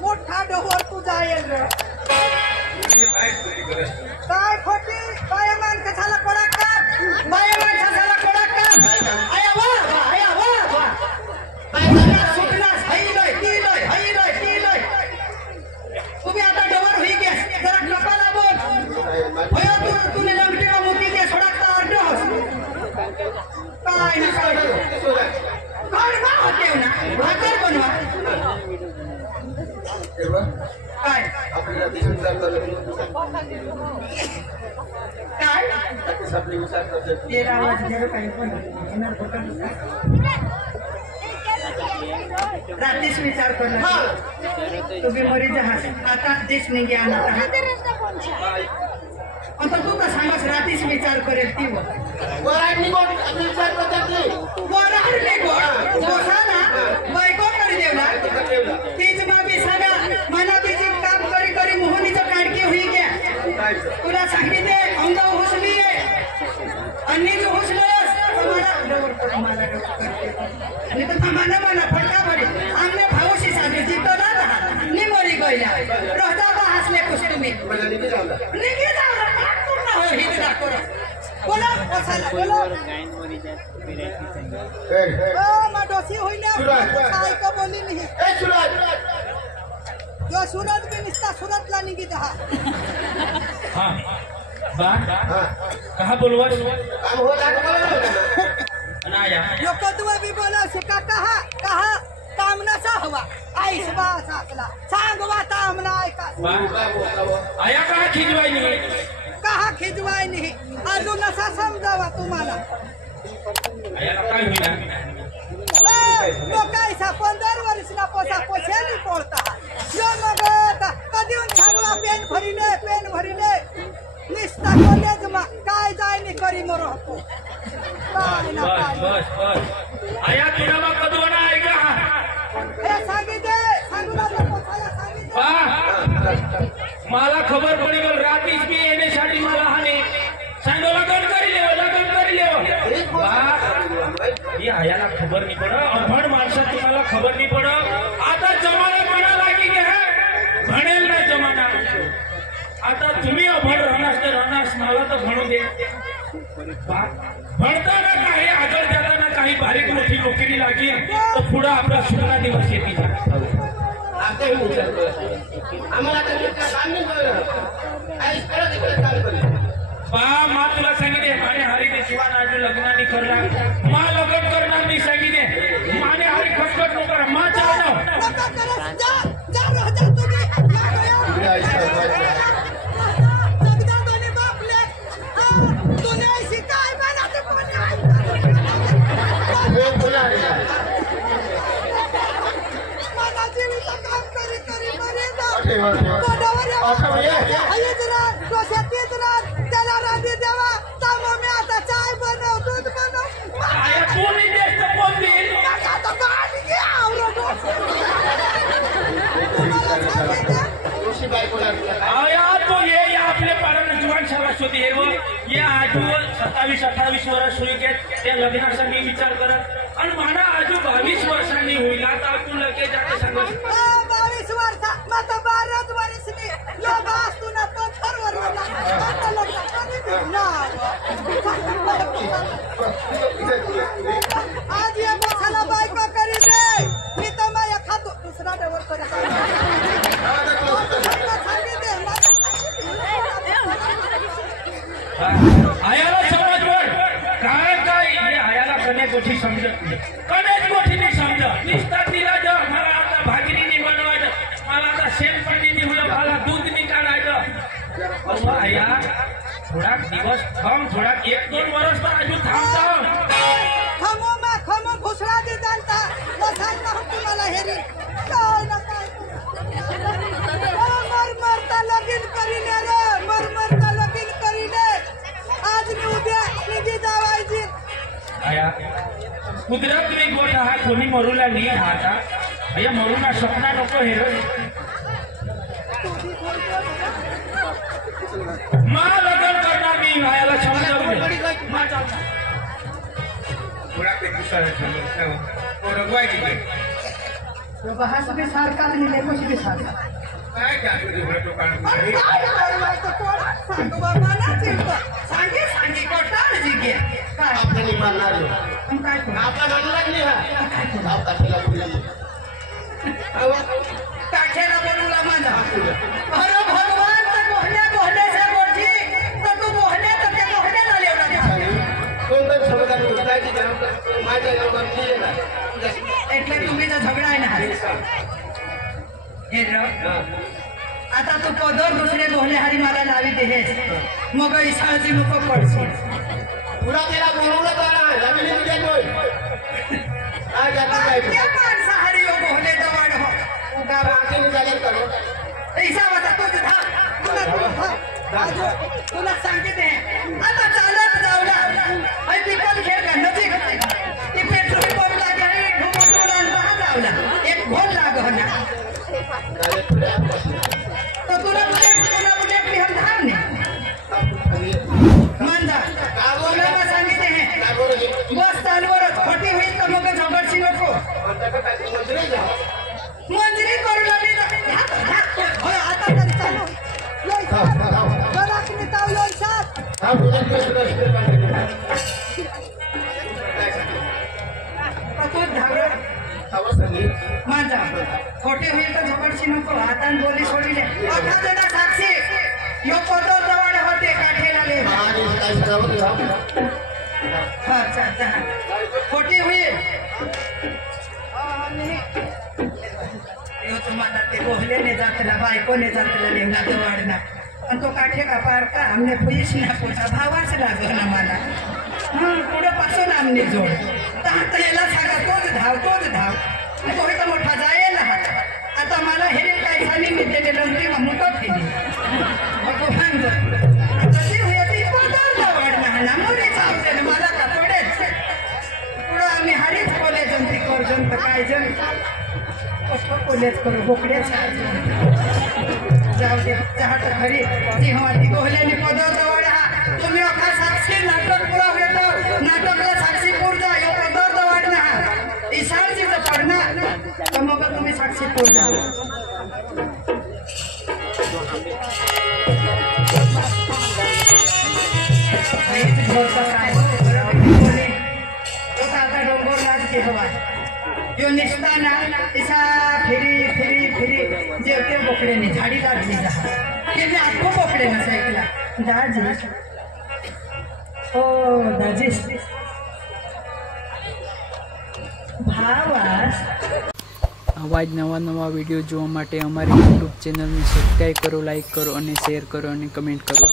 मोठा डोहर तू जाईल रे काय खोटी बाया माणसाला कोडा का बाया माणसाला कोडा का आया वा सुकलास हाई लय तुम्ही आता डोहर होई गे जरा कपाला बोल होय तू लंगटीला मुकी दे सोडा काय ना होते ना भाकर बनवा काय तेरा आवाज जरा काही पण येणार रात्रीच विचार करणार तुम्ही मरी जहाज आता देश नाही घ्या आता तू का सांगास रात्रीच विचार करेल ती बायको कर देवला तीच बाबी सांगा मला तिची काम करी करी मोहनीचं काढकी होई घ्या तुला सांगितले अंग हुसली आणि जो हुसलस आणि तो थांबाना मला फटका पडे आमने भाऊशी सांगे जितो ना रहा निमोरी गयला रहता बा हसले कुछ तुम्ही निघी जावला पूर्ण हो हित दाखव बोला बसायला बोलो ओ माडोसी होईना काय का बोली नाही ए जो सुरत में निस्ता सुरत ला निघी दहा हां बा कहा बोलवा काम हो लागला ना या लोक दुआ भी बोला से कहा काम नसा हवा आईस बा सासला सांगवा तामना ऐका आया कहा खिजवाई नहीं कहा खिजवाई नाही अजून नसा समजावा तुम्हाला आया काय होईना लोक ऐसा 15 वर्षना पोसा पोसेली पडता यो मग कधी सांगवा पेन भरीने निस्ता कॉलेज मा काय जाय नि करी मरो बस आया तुला मग कधवना आहे का हे सांगूला पोसाया सांगितले मला खबर पडी गल रात्रीच मी येण्यासाठी मला हाने सांगो लगन करी लेव ये आयाला खबर नाही पड अभण माणसा तुम्हाला खबर नाही पड आता जमाना म्हणा लागी गे म्हणेल ना जमाना आता तुम्ही अभण राहणार मला तर म्हणू दे म्हणताना काही आगळ जाताना काही बारीक मोठी नोकरी लागी तर पुढे आपला सुखा दिवस येते आम्हाला काम नाही बा मा तुला सांगितले माने हरीने जीवन आज लग्नाने करला मा लग्न करणार मी सांगितले माने हरी खटखट नको करा मा चालव जा राजा त्याला राधी देवा तामो मी आता चाय बनव दूध बनव आया कोणी देत कोण देईल आता पाणी घे आया तो ये आपले पाराने जुवान शाळा शोधी हे व ये आजू 27-28 वर्ष होई के त्या लग्नाचा मी विचार करत आणि मला आजू 22 वर्षांनी होईल आता तू लगेच जाते सांगत 22 वर्ष मत 12 वर्षनी लोक असतो ना 15 वर्षला आता लग्न आज ये बसाला बायको करी दे मी तर माझ्या खातो दुसरा डबल करत आयाला समज काय हे आयाला कने गोठी समजत नाही कनेच गोठी नाही समजत निस्ता तिला जो मला आता भागिनी बनवायचं मला आता शेण पडली होला मला दूध नाही काढायचं आया थोडा दिवस थांब थोडा 1-2 वर्ष तर अजून थांबता खमो घुसळा दे जानता बसाल ना तुम्हाला हेरी काय ना काय मरता लगीन करीने रे मरता लगीन करीने आज मी उद्या निघी जावायची आया कुदरत में गोठा हा कोणी मरूला नाही आता भैया मरूना सपना नको हेरो मा लग्न करणार मी आयाला समजावून मा चालणार थोडा ते दुसरा रगवाय की तो बहास भी सारखा आणि लेकोश भी सारखा काय काय तो काढ सांगू बाबा ना चिंता सांगे सांगे कोटाळ जिगे काय आपल्याला मारणार काय करू? आपला मारला लागली हा आप काठीला बोलली काठ्याला बनवला माझा अरे भगवान तर मोहल्या से बोलची तर तू मोहल्या तर त्या मोहल्याला लेवला कोणतं समाधान उठायची माझ्या गावात नाही ना એટલે तुम्ही तर झगडा आहे ना हे र आता तू पदर दुसरे बोहले हरी मला लावी दे मग इसाळची लोक पडशी पुरा तेला बोलवलं तर ना जमिनी तुझ्या कोण काय जात काय त्या माणसा हरी हो बोहले जवळ हो उगा बाकी झाले करो इसा वाचा तोच धाव तुला सांगते ते आता चालत जाऊला आई पिकल खेळ का नजीक ती पेट्रोल पंप लागे आणि ढोबटोला बाहेर जाऊला एक भोल लाग हो ना तो तुला बुलेट लिहून धाव ने मंदा तुला सांगितले हे बस चालवरच खोटी होईल तर मग झगडशी नको मंजुरी करू लागली होय आता तरी चालू बराकनी तावलो साथ तो धावला माझा खोटे होईल तर झगडशी नको आता बोली सोडीले अठा जण साक्षी यो पदो जवळ होते काठेला ले अच्छा खोटी होईल यो तुम्हाला ते बोहलेने जातला बायकोने जातला लेवला जवळना आणि तो काठे का पार का आमने पुलिस ना पोचा भावाच लागो ना मला पुढे पासून आमने जोड तर याला सांगा तोच धाव तो तर मोठा जायला आता मला हे काय झाली मी त्याने नंतर मुकत केली भगवान तशी होती पदार्थ वाढणार मोरी चावते मला का पडेल पुढं आम्ही हरीच कॉलेज जंत्री करजन तर काय जण कसं कॉलेज करू बोकडे जाऊ दे जहाट खरी ती ती गोहल्याने पदार्थ वाढा तुम्ही अखा साक्षी नाटक पुरा होतो नाटकला साक्षी पूर्जा यो पदार्थ वाढणार इशाळची जर पडणार तर मग तुम्ही साक्षी पूर्जा आता डोंगर राज के हवा यो निसताना इसा फिरी जेवते बोकड्याने झाडी दाटली जा ते मी आखो बोकडे नसा ऐकला दाजी हो दाजी ભાવાસ આવા જ નવા વિડીયો જોવા માટે અમારી યુટ્યુબ ચેનલને સબસ્ક્રાઈબ કરો, લાઈક કરો અને શેર કરો અને કમેન્ટ કરો.